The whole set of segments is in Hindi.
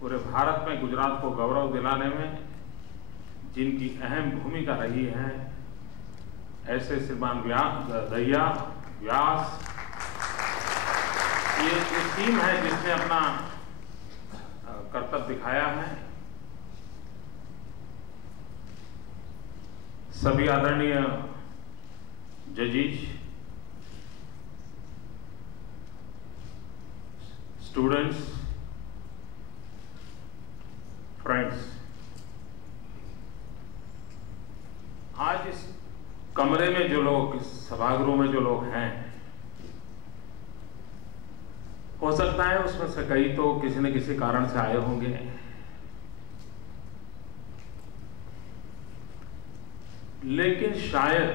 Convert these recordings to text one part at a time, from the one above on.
पूरे भारत में गुजरात को गौरव दिलाने में जिनकी अहम भूमिका रही है, ऐसे श्रीमान दहिया व्यास, ये टीम है जिसने अपना कर्तव्य दिखाया है। सभी आदरणीय जजेस, स्टूडेंट्स, फ्रेंड्स, आज इस कमरे में जो लोग, इस सभागृह में जो लोग हैं, हो सकता है उसमें से कई तो किसी न किसी कारण से आए होंगे, लेकिन शायद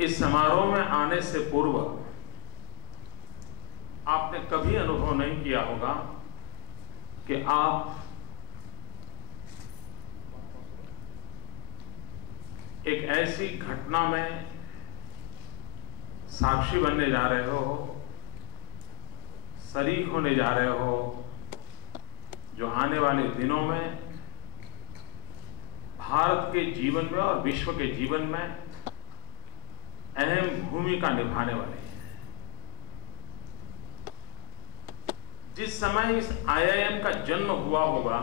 इस समारोह में आने से पूर्व आपने कभी अनुभव नहीं किया होगा कि आप एक ऐसी घटना में साक्षी बनने जा रहे हो, शरीक होने जा रहे हो, जो आने वाले दिनों में भारत के जीवन में और विश्व के जीवन में अहम भूमिका निभाने वाली है। जिस समय इस IIM का जन्म हुआ होगा,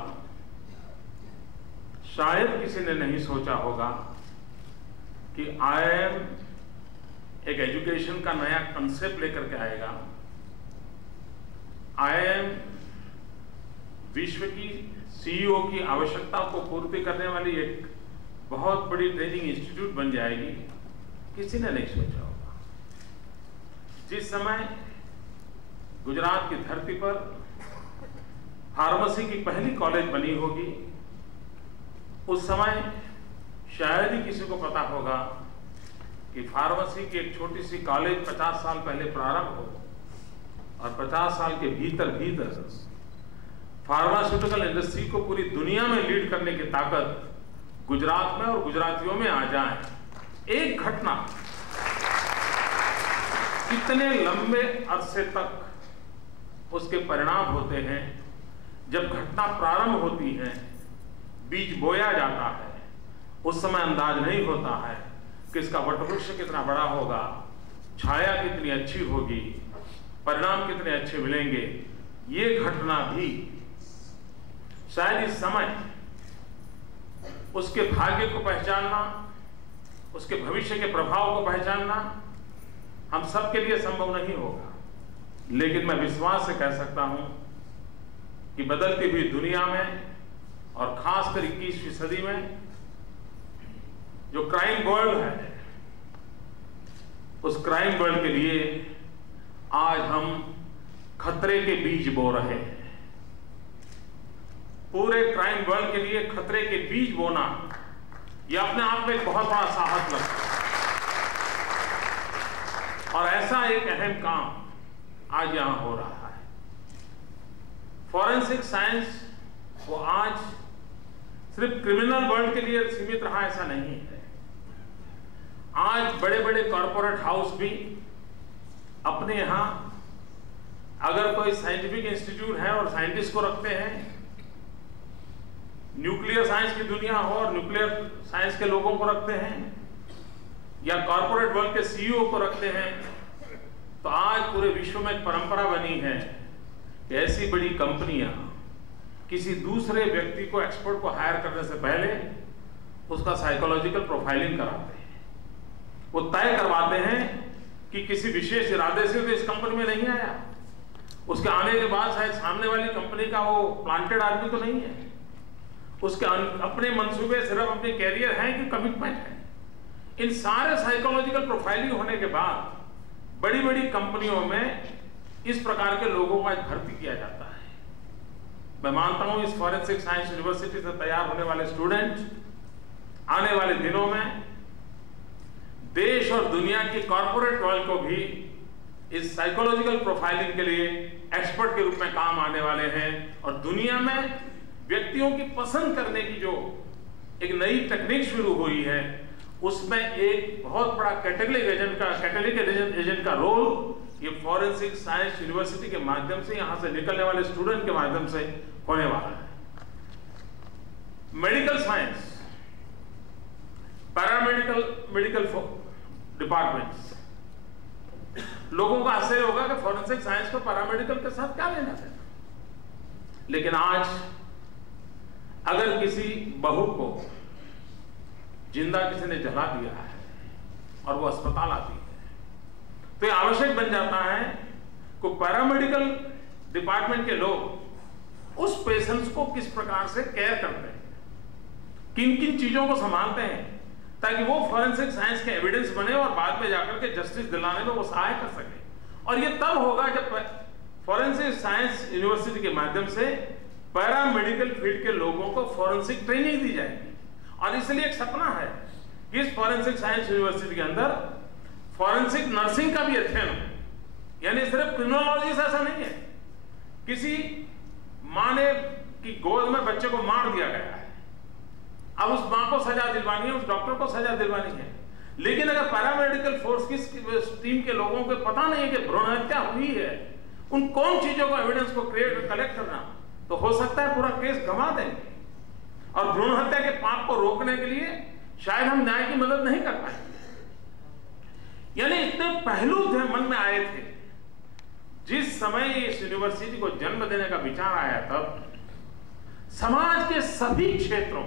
शायद किसी ने नहीं सोचा होगा कि IIM एक एजुकेशन का नया कंसेप्ट लेकर के आएगा। IIM विश्व की CEO की आवश्यकता को पूर्ति करने वाली एक बहुत बड़ी ट्रेनिंग इंस्टीट्यूट बन जाएगी, किसी ने नहीं सोचा होगा। जिस समय गुजरात की धरती पर फार्मेसी की पहली कॉलेज बनी होगी, उस समय शायद ही किसी को पता होगा कि फार्मेसी की एक छोटी सी कॉलेज 50 साल पहले प्रारंभ हो और 50 साल के भीतर फार्मास्यूटिकल इंडस्ट्री को पूरी दुनिया में लीड करने की ताकत गुजरात में और गुजरातियों में आ जाए। एक घटना कितने लंबे अरसे तक उसके परिणाम होते हैं। जब घटना प्रारंभ होती है, बीज बोया जाता है, उस समय अंदाज नहीं होता है कि इसका वटवृक्ष कितना बड़ा होगा, छाया कितनी अच्छी होगी, परिणाम कितने अच्छे मिलेंगे। ये घटना भी शायद इस समय उसके भाग्य को पहचानना, उसके भविष्य के प्रभाव को पहचानना हम सबके लिए संभव नहीं होगा, लेकिन मैं विश्वास से कह सकता हूं कि बदलती हुई दुनिया में और खासकर 21वीं सदी में जो क्राइम वर्ल्ड है, उस क्राइम वर्ल्ड के लिए आज हम खतरे के बीज बो रहे हैं। पूरे क्राइम वर्ल्ड के लिए खतरे के बीज बोना, यह अपने आप में एक बहुत बड़ा साहस लगता है। और ऐसा एक अहम काम आज यहां हो रहा है। फॉरेंसिक साइंस वो आज सिर्फ क्रिमिनल वर्ल्ड के लिए सीमित रहा, ऐसा नहीं है। आज बड़े बड़े कॉरपोरेट हाउस भी अपने यहां अगर कोई साइंटिफिक इंस्टीट्यूट है और साइंटिस्ट को रखते हैं, न्यूक्लियर साइंस की दुनिया हो और न्यूक्लियर साइंस के लोगों को रखते हैं, या कॉरपोरेट वर्ल्ड के CEO को रखते हैं, तो आज पूरे विश्व में एक परंपरा बनी है कि ऐसी बड़ी कंपनियां किसी दूसरे व्यक्ति को, एक्सपर्ट को हायर करने से पहले उसका साइकोलॉजिकल प्रोफाइलिंग कराते हैं। वो तय करवाते हैं कि किसी विशेष इरादे से तो इस कंपनी में नहीं आया, उसके आने के बाद शायद सामने वाली कंपनी का वो प्लांटेड आदमी तो नहीं है, उसके अपने मंसूबे सिर्फ अपने कैरियर है कि कमिटमेंट है। इन सारे साइकोलॉजिकल प्रोफाइलिंग होने के बाद बड़ी बड़ी कंपनियों में इस प्रकार के लोगों का भर्ती किया जाता है। मैं मानता हूं इस फॉरेंसिक साइंस यूनिवर्सिटी से तैयार होने वाले स्टूडेंट आने वाले दिनों में देश और दुनिया की कॉर्पोरेट वर्ल्ड को भी इस साइकोलॉजिकल प्रोफाइलिंग के लिए एक्सपर्ट के रूप में काम आने वाले हैं। और दुनिया में व्यक्तियों की पसंद करने की जो एक नई टेक्निक शुरू हुई है, उसमें एक बहुत बड़ा कैटेलिक एजेंट का रोल ये फॉरेंसिक साइंस यूनिवर्सिटी के माध्यम से, यहां से निकलने वाले स्टूडेंट के माध्यम से होने वाला है। Medical science, paramedical, medical departments, लोगों को आश्चर्य होगा कि फॉरेंसिक साइंस को पैरामेडिकल के साथ क्या लेना देना। लेकिन आज अगर किसी बहू को जिंदा किसी ने जला दिया है और वो अस्पताल आती है, तो ये आवश्यक बन जाता है कि पैरामेडिकल डिपार्टमेंट के लोग उस पेशेंट्स को किस प्रकार से केयर करते हैं, किन किन चीजों को संभालते हैं, ताकि वो फॉरेंसिक साइंस के एविडेंस बने और बाद में जाकर के जस्टिस दिलाने में वो सहाय कर सके। और ये तब होगा जब फॉरेंसिक साइंस यूनिवर्सिटी के माध्यम से पैरामेडिकल फील्ड के लोगों को फॉरेंसिक ट्रेनिंग दी जाएगी। और इसलिए एक सपना है कि इस फॉरेंसिक साइंस यूनिवर्सिटी के अंदर फॉरेंसिक नर्सिंग का भी अध्ययन हो। यानी सिर्फ क्रिमिनोलॉजी से ऐसा नहीं है, किसी माँ ने की गोद में बच्चे को मार दिया गया है, अब उस माँ को सजा दिलवानी है, उस डॉक्टर को सजा दिलवानी है, लेकिन अगर पैरामेडिकल फोर्स की टीम के लोगों को पता नहीं है कि भ्रूण हत्या हुई है, उन कौन चीजों को एविडेंस को कलेक्ट करना, तो हो सकता है पूरा केस गंवा देंगे और भ्रूण हत्या के पाप को रोकने के लिए शायद हम न्याय की मदद नहीं कर पाएंगे। यानी इतने पहलू थे मन में आए थे। जिस समय इस यूनिवर्सिटी को जन्म देने का विचार आया, तब समाज के सभी क्षेत्रों